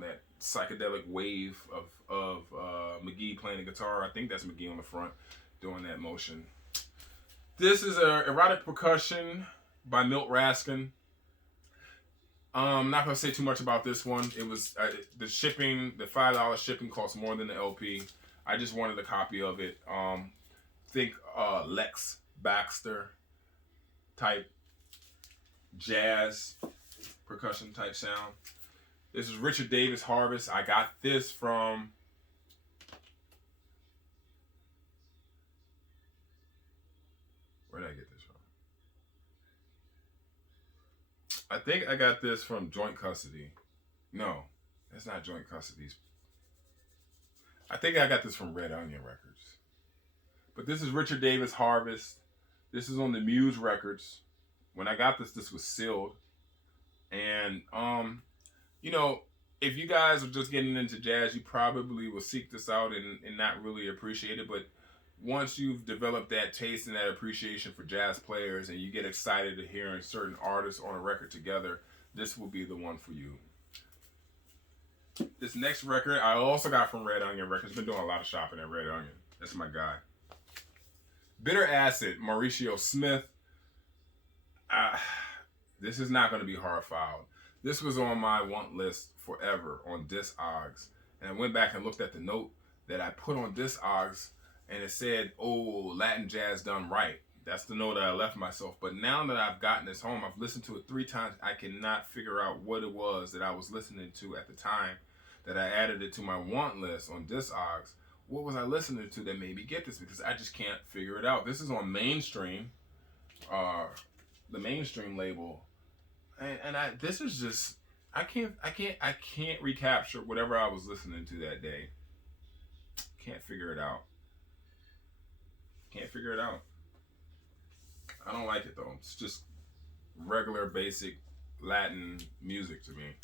that psychedelic wave of McGee playing the guitar. I think that's McGee on the front doing that motion. This is a Erotic Percussion by Milt Raskin. I'm not gonna say too much about this one. It was the shipping, the $5 shipping cost more than the LP. I just wanted a copy of it. Think Lex Baxter type jazz percussion type sound. This is Richard Davis Harvest. I got this from where did I get this from? I think I got this from Joint Custody. No, that's not Joint Custody's. I think I got this from Red Onion Records. But this is Richard Davis Harvest. This is on the Muse Records. When I got this was sealed. And you know, if you guys are just getting into jazz, you probably will seek this out and not really appreciate it. But once you've developed that taste and that appreciation for jazz players and you get excited to hearing certain artists on a record together, this will be the one for you. This next record I also got from Red Onion Records. Been doing a lot of shopping at Red Onion. That's my guy. Bitter Acid, Mauricio Smith. This is not going to be hard filed. This was on my want list forever on Discogs. And I went back and looked at the note that I put on Discogs, and it said, oh, Latin jazz done right. That's the note that I left myself. But now that I've gotten this home, I've listened to it 3 times. I cannot figure out what it was that I was listening to at the time that I added it to my want list on Discogs. What was I listening to that made me get this? Because I just can't figure it out. This is on Mainstream, the Mainstream label. And this is just, I can't recapture whatever I was listening to that day. Can't figure it out. Can't figure it out. I don't like it though. It's just regular basic Latin music to me.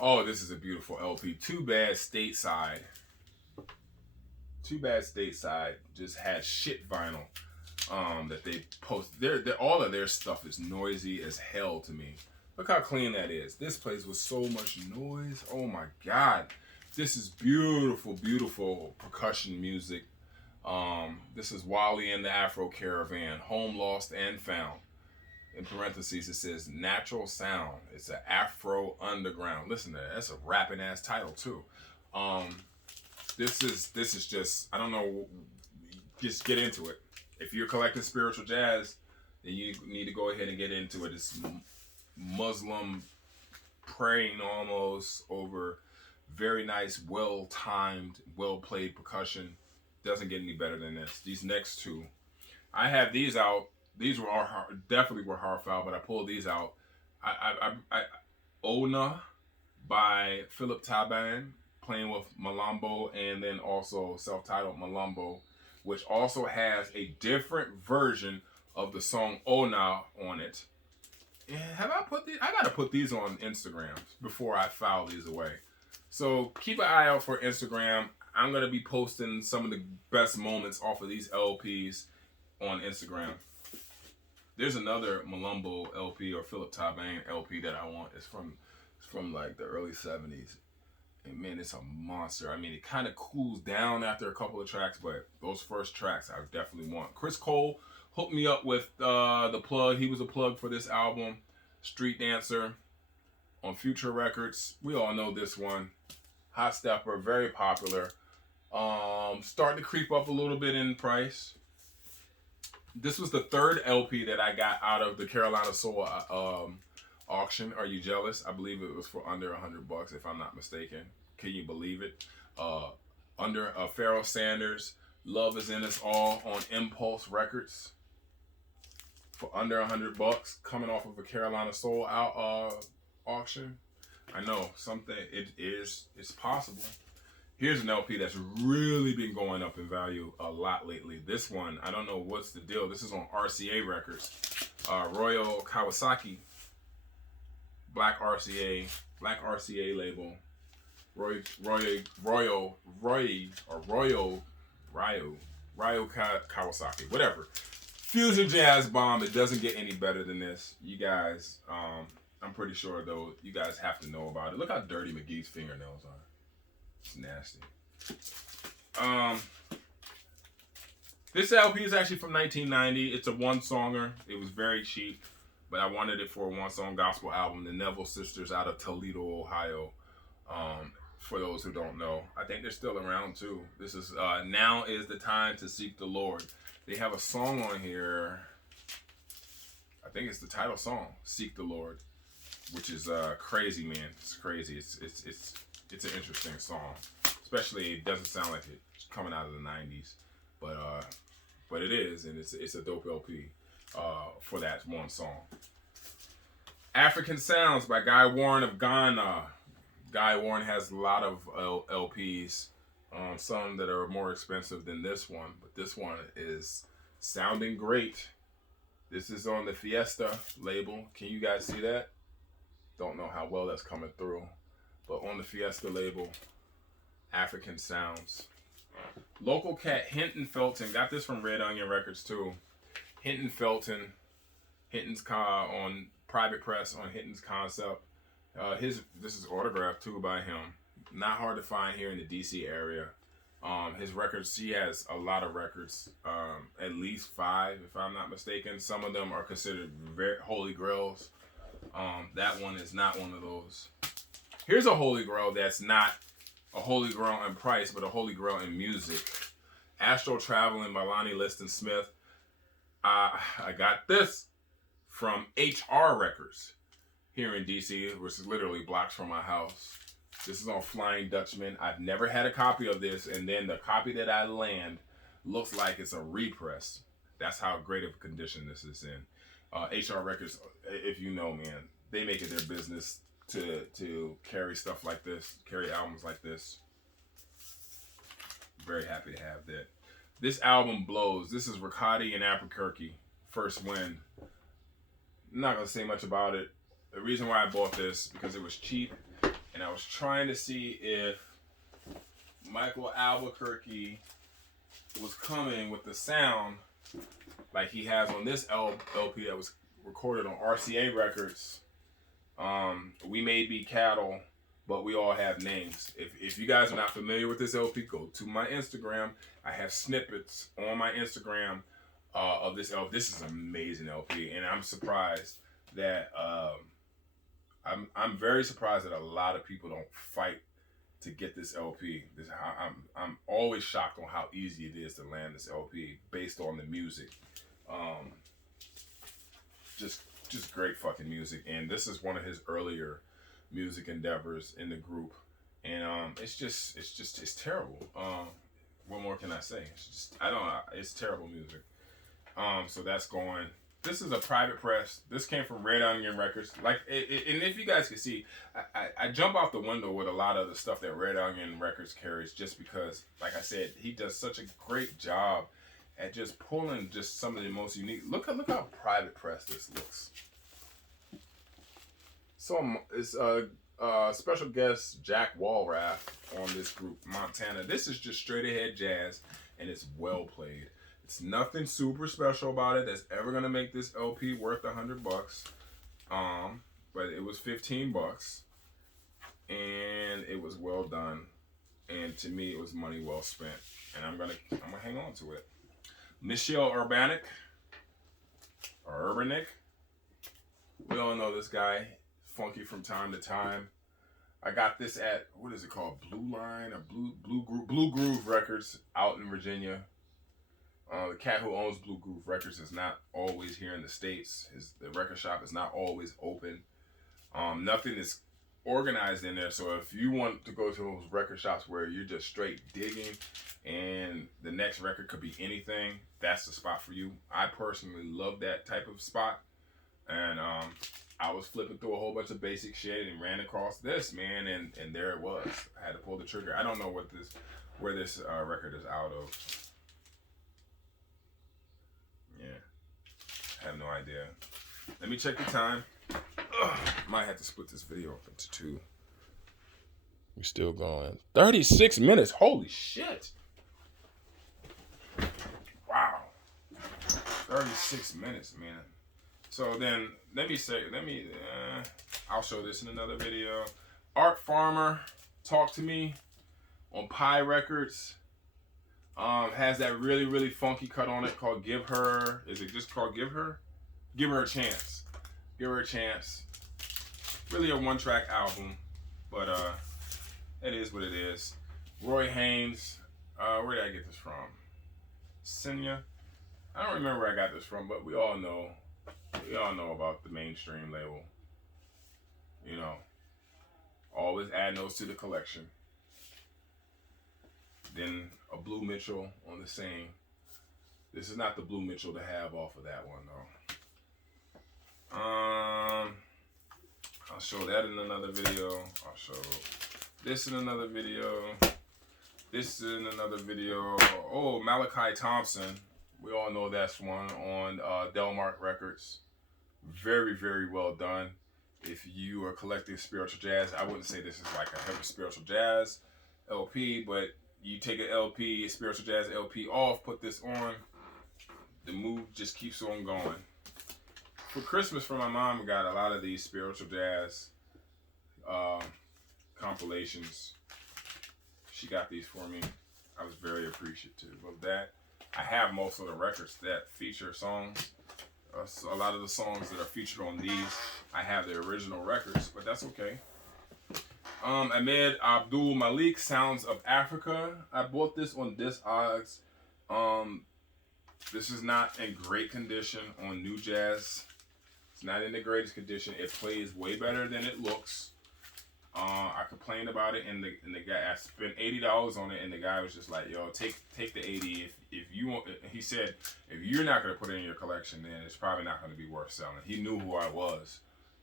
Oh, this is a beautiful LP. Too Bad Stateside. Too Bad Stateside just had shit vinyl that they post. All of their stuff is noisy as hell to me. Look how clean that is. This place was so much noise. Oh my God. This is beautiful, beautiful percussion music. This is Wally and the Afro Caravan, Home Lost and Found. In parentheses, it says Natural Sound. It's an Afro Underground. Listen to that. That's a rapping ass title too. This is just, I don't know, just get into it. If you're collecting spiritual jazz, then you need to go ahead and get into it. It's Muslim praying almost over very nice, well-timed, well-played percussion. Doesn't get any better than this. These next two, I have these out. These were definitely were hard foul, but I pulled these out. Ona by Philip Taban, playing with Malombo, and then also self-titled Malombo, which also has a different version of the song Ona on it. And have I put these? I gotta put these on Instagram before I file these away. So keep an eye out for Instagram. I'm gonna be posting some of the best moments off of these LPs on Instagram. There's another Malumbo LP or Philip Taban LP that I want. It's from like the early 70s. And man, it's a monster. I mean, it kind of cools down after a couple of tracks, but those first tracks I definitely want. Chris Cole hooked me up with the plug. He was a plug for this album, Street Dancer, on Future Records. We all know this one. Hot Stepper, very popular. Starting to creep up a little bit in price. This was the third LP that I got out of the Carolina Soul auction. Are You Jealous? I believe it was for under $100 if I'm not mistaken. Can you believe it? Under Pharoah Sanders, Love Is In Us All on Impulse Records for under $100, coming off of a Carolina Soul auction. I know it's possible. Here's an LP that's really been going up in value a lot lately. This one, I don't know what's the deal. This is on RCA Records. Royal Kawasaki, Black RCA label. Royal Kawasaki, whatever. Fusion jazz bomb. It doesn't get any better than this. You guys, I'm pretty sure though you guys have to know about it. Look how dirty McGee's fingernails are. It's nasty. This LP is actually from 1990. It's a one-songer. It was very cheap, but I wanted it for a one-song gospel album. The Neville Sisters out of Toledo, Ohio. For those who don't know, I think they're still around too. This is Now Is the Time to Seek the Lord. They have a song on here. I think it's the title song, "Seek the Lord," which is crazy, man. It's crazy. It's an interesting song. Especially, it doesn't sound like it's coming out of the 90s, but it is, and it's a dope LP for that one song. African Sounds by Guy Warren of Ghana. Guy Warren has a lot of LPs, some that are more expensive than this one, but this one is sounding great. This is on the Fiesta label. Can you guys see that? Don't know how well that's coming through, but on the Fiesta label, African Sounds. Local cat Hinton Felton, got this from Red Onion Records too. Hinton Felton, Hinton's on Private Press on Hinton's Concept. This is autographed too by him. Not hard to find here in the DC area. His records, he has a lot of records, at least 5 if I'm not mistaken. Some of them are considered very holy grails. That one is not one of those. Here's a holy grail that's not a holy grail in price, but a holy grail in music. Astral Traveling by Lonnie, Liston, Smith. I got this from HR Records here in DC, which is literally blocks from my house. This is on Flying Dutchman. I've never had a copy of this, and then the copy that I land looks like it's a repress. That's how great of a condition this is in. HR Records, if you know, man, they make it their business to carry stuff like this, carry albums like this. Very happy to have that. This album blows. This is Riccati and Albuquerque, First Wind. I'm not going to say much about it. The reason why I bought this, because it was cheap, and I was trying to see if Michael Albuquerque was coming with the sound like he has on this LP that was recorded on RCA Records. We May Be Cattle, but we all have names. If you guys are not familiar with this LP, go to my Instagram. I have snippets on my Instagram of this LP. This is an amazing LP, and I'm surprised that I'm very surprised that a lot of people don't fight to get this LP. I'm always shocked on how easy it is to land this LP based on the music. Just great fucking music, and this is one of his earlier music endeavors in the group, and it's terrible. What more can I say? It's terrible music. So that's going. This is a private press. This came from Red Onion Records. And if you guys can see, I jump out the window with a lot of the stuff that Red Onion Records carries, just because, like I said, he does such a great job at just pulling just some of the most unique. Look how private press this looks. So it's special guest Jack Walrath on this group, Montana. This is just straight ahead jazz, and it's well played. It's nothing super special about it that's ever gonna make this LP worth $100. But it was $15, and it was well done. And to me, it was money well spent. And I'm gonna hang on to it. Michelle Urbanic. We all know this guy, funky from time to time. I got this at, what is it called? Blue Line or Blue Groove Records out in Virginia. The cat who owns Blue Groove Records is not always here in the States. The record shop is not always open. Nothing is organized in there. So if you want to go to those record shops where you're just straight digging and the next record could be anything, that's the spot for you. I personally love that type of spot. And I was flipping through a whole bunch of basic shit and ran across this, man, and there it was. I had to pull the trigger. I don't know where this record is out of. Yeah, I have no idea. Let me check the time. Might have to split this video up into 2. We're still going. 36 minutes. Holy shit. Wow. 36 minutes, man. So then, let me I'll show this in another video. Art Farmer, Talk to Me on Pi Records. Has that really, really funky cut on it called Give Her. Is it just called Give Her? Give Her a Chance. Give Her a Chance. Really a one-track album, but it is what it is. Roy Haynes. Where did I get this from? Senya. I don't remember where I got this from, but we all know. We all know about the mainstream label. You know, always add those to the collection. Then a Blue Mitchell on the same. This is not the Blue Mitchell to have off of that one though. I'll show that in another video. I'll show this in another video. This in another video. Oh, Malachi Thompson. We all know that's one on Delmark Records. Very, very well done. If you are collecting spiritual jazz, I wouldn't say this is like a heavy spiritual jazz LP, but you take an LP, a spiritual jazz LP off, put this on, the mood just keeps on going. For Christmas from my mom, I got a lot of these spiritual jazz compilations. She got these for me. I was very appreciative of that. I have most of the records that feature songs. A lot of the songs that are featured on these, I have the original records, but that's okay. Ahmed, Abdul, Malik, Sounds of Africa. I bought this on Discogs. This is not in great condition on New Jazz. It's not in the greatest condition. It plays way better than it looks. I complained about it, and the guy, I spent $80 on it, and the guy was just like, "Yo, take the 80 if you want." He said, "If you're not gonna put it in your collection, then it's probably not gonna be worth selling." He knew who I was,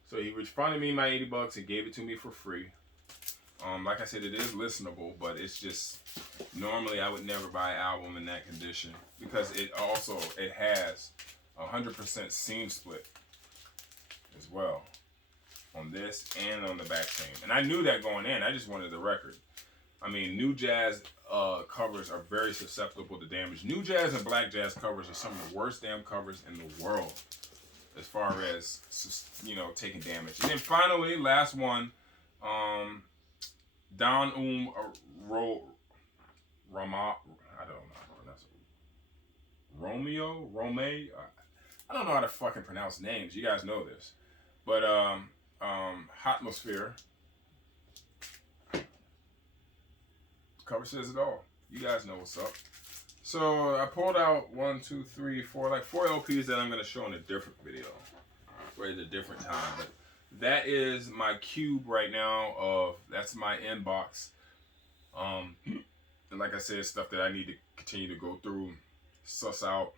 so he refunded me my $80 and gave it to me for free. Like I said, it is listenable, but it's just normally I would never buy an album in that condition because it has 100% seam split as well. On this and on the back chain. And I knew that going in. I just wanted the record. I mean, new jazz covers are very susceptible to damage. New jazz and black jazz covers are some of the worst damn covers in the world as far as, you know, taking damage. And then finally, last one, Don Rama, I don't know how to pronounce it. Romeo? I don't know how to fucking pronounce names. You guys know this. But, Atmosphere. Cover says it all. You guys know what's up. So I pulled out 1, 2, 3, 4, like 4 LPs that I'm going to show in a different video. Or at a different time. But that is my cube right now that's my inbox. And like I said, stuff that I need to continue to go through, suss out.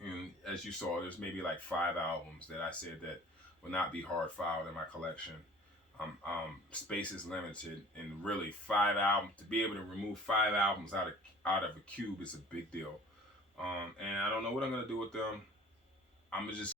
And as you saw, there's maybe like 5 albums that I said that will not be hard filed in my collection. Space is limited, and really 5 albums, to be able to remove 5 albums out of a cube is a big deal. And I don't know what I'm gonna do with them. I'm gonna just